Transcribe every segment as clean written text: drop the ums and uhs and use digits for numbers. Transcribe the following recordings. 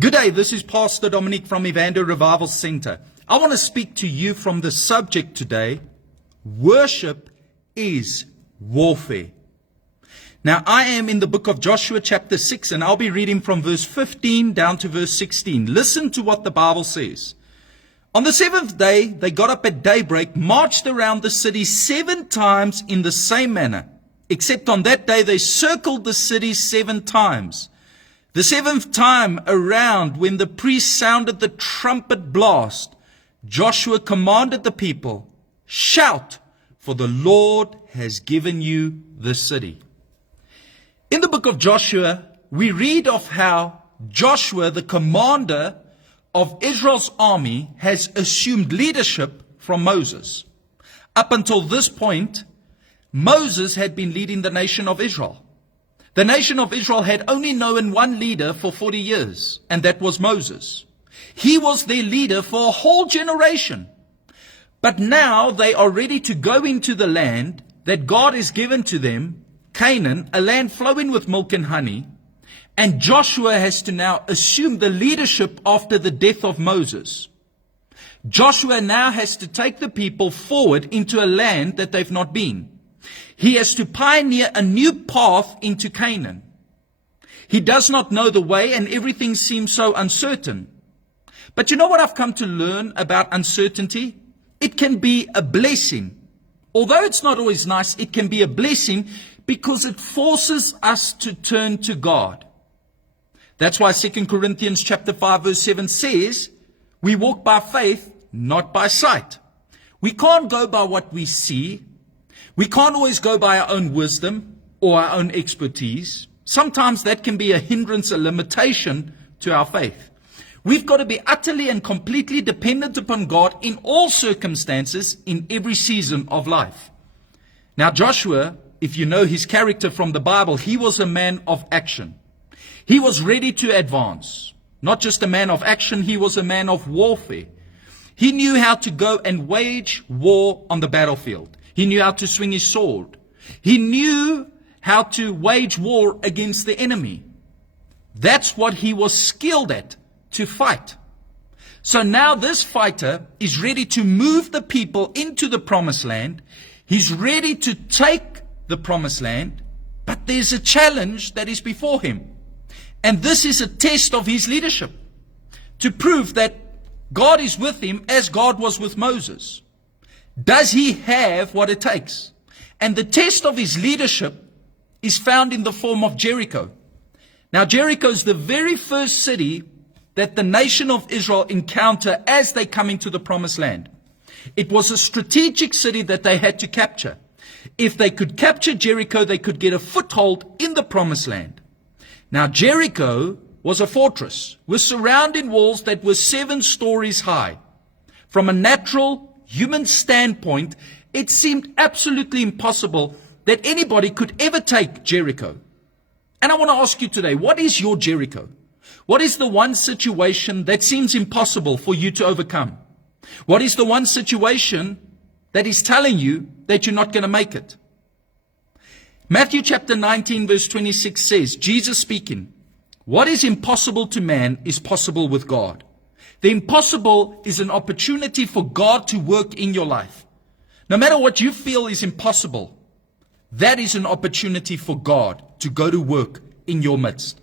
Good day, this is Pastor Dominic from Evander Revival Center. I want to speak to you from the subject today, worship is warfare. Now, I am in the book of Joshua chapter 6, and I'll be reading from verse 15 down to verse 16. Listen to what the Bible says. On the seventh day, they got up at daybreak, marched around the city 7 times in the same manner, except on that day they circled the city 7 times. The 7th time around, when the priest sounded the trumpet blast, Joshua commanded the people, "Shout, for the Lord has given you the city." In the book of Joshua, we read of how Joshua, the commander of Israel's army, has assumed leadership from Moses. Up until this point, Moses had been leading the nation of Israel. The nation of Israel had only known one leader for 40 years, and that was Moses. He was their leader for a whole generation. But now they are ready to go into the land that God has given to them, Canaan, a land flowing with milk and honey. And Joshua has to now assume the leadership after the death of Moses. Joshua now has to take the people forward into a land that they've not been. He has to pioneer a new path into Canaan. He does not know the way, and everything seems so uncertain. But you know what I've come to learn about uncertainty? It can be a blessing. Although it's not always nice, it can be a blessing because it forces us to turn to God. That's why 2 Corinthians chapter 5 verse 7 says, we walk by faith, not by sight. We can't go by what we see. We can't always go by our own wisdom or our own expertise. Sometimes that can be a hindrance, a limitation to our faith. We've got to be utterly and completely dependent upon God in all circumstances, in every season of life. Now, Joshua, if you know his character from the Bible, he was a man of action. He was ready to advance. Not just a man of action, he was a man of warfare. He knew how to go and wage war on the battlefield. He knew how to swing his sword. He knew how to wage war against the enemy. That's what he was skilled at, to fight. So now this fighter is ready to move the people into the promised land. He's ready to take the promised land, but there's a challenge that is before him. And this is a test of his leadership, to prove that God is with him as God was with Moses. Does he have what it takes? And the test of his leadership is found in the form of Jericho. Now, Jericho is the very first city that the nation of Israel encounter as they come into the promised land. It was a strategic city that they had to capture. If they could capture Jericho, they could get a foothold in the promised land. Now, Jericho was a fortress with surrounding walls that were 7 stories high. From a natural human standpoint, it seemed absolutely impossible that anybody could ever take Jericho. And I want to ask you today, what is your Jericho? What is the one situation that seems impossible for you to overcome? What is the one situation that is telling you that you're not going to make it? Matthew chapter 19 verse 26 says, Jesus speaking, "What is impossible to man is possible with God." The impossible is an opportunity for God to work in your life. No matter what you feel is impossible, that is an opportunity for God to go to work in your midst.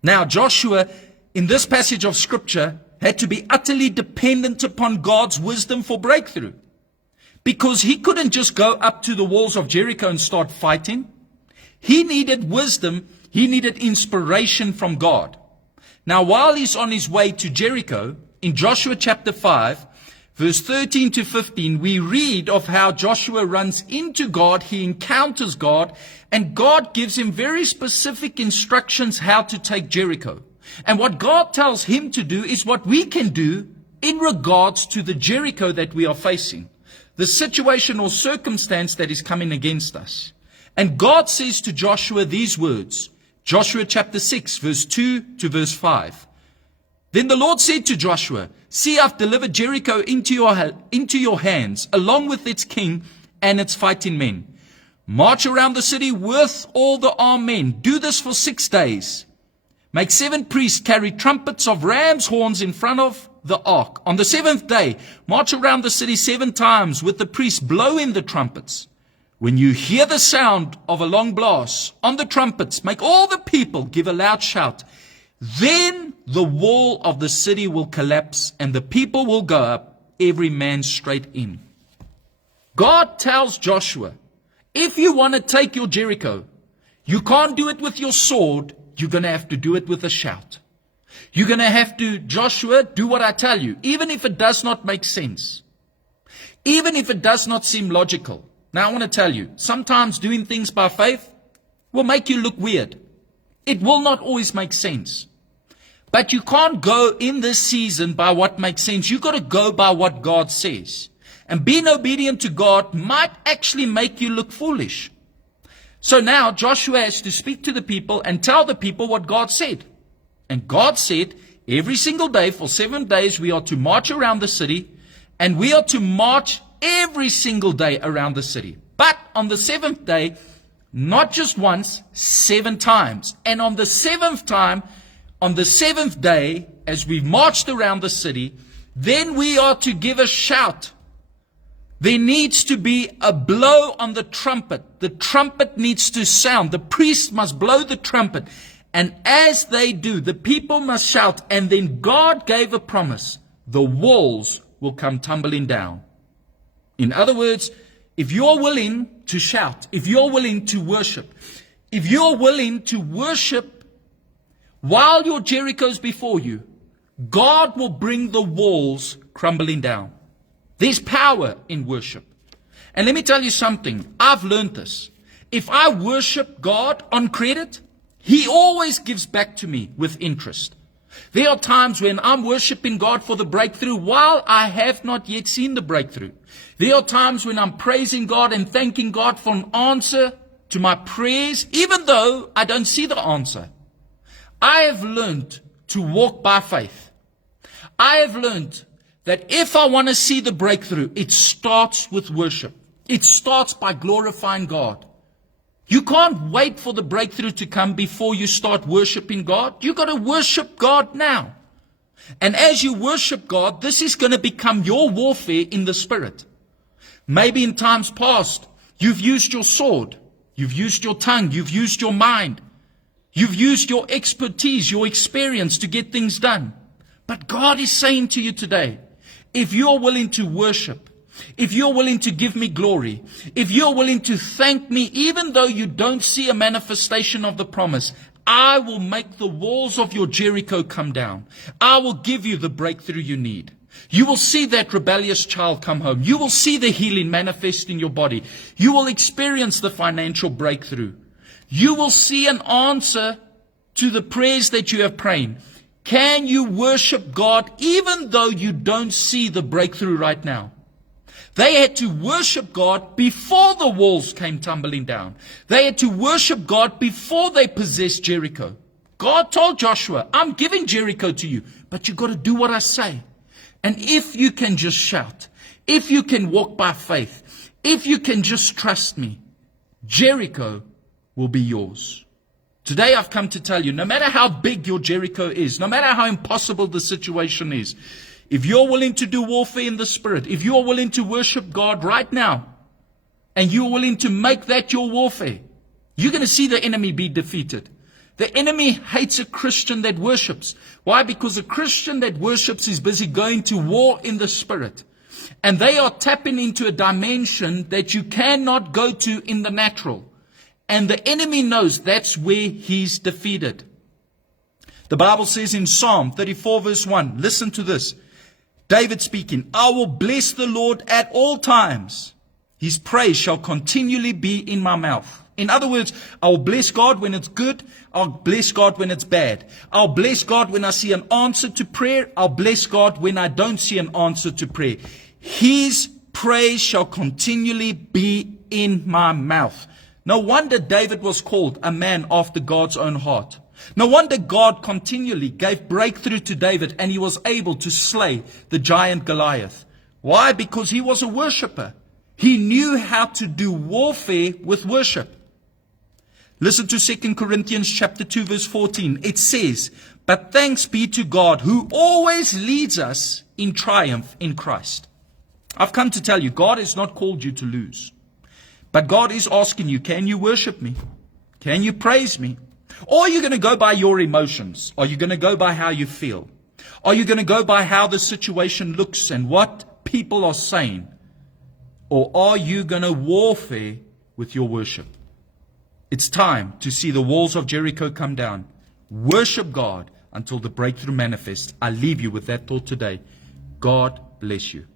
Now, Joshua, in this passage of scripture, had to be utterly dependent upon God's wisdom for breakthrough, because he couldn't just go up to the walls of Jericho and start fighting. He needed wisdom. He needed inspiration from God. Now, while he's on his way to Jericho, in Joshua chapter 5, verse 13 to 15, we read of how Joshua runs into God, he encounters God, and God gives him very specific instructions how to take Jericho. And what God tells him to do is what we can do in regards to the Jericho that we are facing, the situation or circumstance that is coming against us. And God says to Joshua these words, Joshua chapter 6, verse 2 to verse 5. Then the Lord said to Joshua, "See, I've delivered Jericho into your hands, along with its king and its fighting men. March around the city with all the armed men. Do this for 6 days. Make 7 priests carry trumpets of ram's horns in front of the ark. On the 7th day, march around the city 7 times with the priests blowing the trumpets. When you hear the sound of a long blast on the trumpets, make all the people give a loud shout. Then the wall of the city will collapse and the people will go up, every man straight in. God tells Joshua, if you want to take your Jericho, you can't do it with your sword. You're going to have to do it with a shout. You're going to have to, Joshua, do what I tell you, even if it does not make sense. Even if it does not seem logical. Now I want to tell you, sometimes doing things by faith will make you look weird. It will not always make sense. But you can't go in this season by what makes sense. You've got to go by what God says. And being obedient to God might actually make you look foolish. So now Joshua has to speak to the people and tell the people what God said. And God said, every single day for 7 days we are to march around the city, and we are to march every single day around the city. But on the 7th day, not just once, 7 times. And on the 7th time, on the 7th day, as we marched around the city, then we are to give a shout. There needs to be a blow on the trumpet. The trumpet needs to sound. The priest must blow the trumpet. And as they do, the people must shout. And then God gave a promise. The walls will come tumbling down. In other words, if you're willing to shout, if you're willing to worship, if you're willing to worship while your Jericho's before you, God will bring the walls crumbling down. There's power in worship. And let me tell you something. I've learned this. If I worship God on credit, He always gives back to me with interest. There are times when I'm worshiping God for the breakthrough while I have not yet seen the breakthrough. There are times when I'm praising God and thanking God for an answer to my prayers, even though I don't see the answer. I have learned to walk by faith. I have learned that if I want to see the breakthrough, it starts with worship. It starts by glorifying God. You can't wait for the breakthrough to come before you start worshiping God. You've got to worship God now. And as you worship God, this is going to become your warfare in the spirit. Maybe in times past, you've used your sword. You've used your tongue. You've used your mind. You've used your expertise, your experience to get things done. But God is saying to you today, if you're willing to worship, if you're willing to give me glory, if you're willing to thank me, even though you don't see a manifestation of the promise, I will make the walls of your Jericho come down. I will give you the breakthrough you need. You will see that rebellious child come home. You will see the healing manifest in your body. You will experience the financial breakthrough. You will see an answer to the prayers that you have prayed. Can you worship God even though you don't see the breakthrough right now? They had to worship God before the walls came tumbling down. They had to worship God before they possessed Jericho. God told Joshua, I'm giving Jericho to you, but you've got to do what I say. And if you can just shout, if you can walk by faith, if you can just trust me, Jericho will be yours. Today I've come to tell you, no matter how big your Jericho is, no matter how impossible the situation is, if you're willing to do warfare in the spirit, if you're willing to worship God right now, and you're willing to make that your warfare, you're going to see the enemy be defeated. The enemy hates a Christian that worships. Why? Because a Christian that worships is busy going to war in the spirit. And they are tapping into a dimension that you cannot go to in the natural. And the enemy knows that's where he's defeated. The Bible says in Psalm 34 verse 1, listen to this. David speaking, I will bless the Lord at all times. His praise shall continually be in my mouth. In other words, I will bless God when it's good. I'll bless God when it's bad. I'll bless God when I see an answer to prayer. I'll bless God when I don't see an answer to prayer. His praise shall continually be in my mouth. No wonder David was called a man after God's own heart. No wonder God continually gave breakthrough to David and he was able to slay the giant Goliath. Why? Because he was a worshiper. He knew how to do warfare with worship. Listen to 2 Corinthians chapter 2 verse 14. It says, but thanks be to God who always leads us in triumph in Christ. I've come to tell you, God has not called you to lose. But God is asking you, can you worship me? Can you praise me? Or are you going to go by your emotions? Are you going to go by how you feel? Are you going to go by how the situation looks and what people are saying? Or are you going to warfare with your worship? It's time to see the walls of Jericho come down. Worship God until the breakthrough manifests. I leave you with that thought today. God bless you.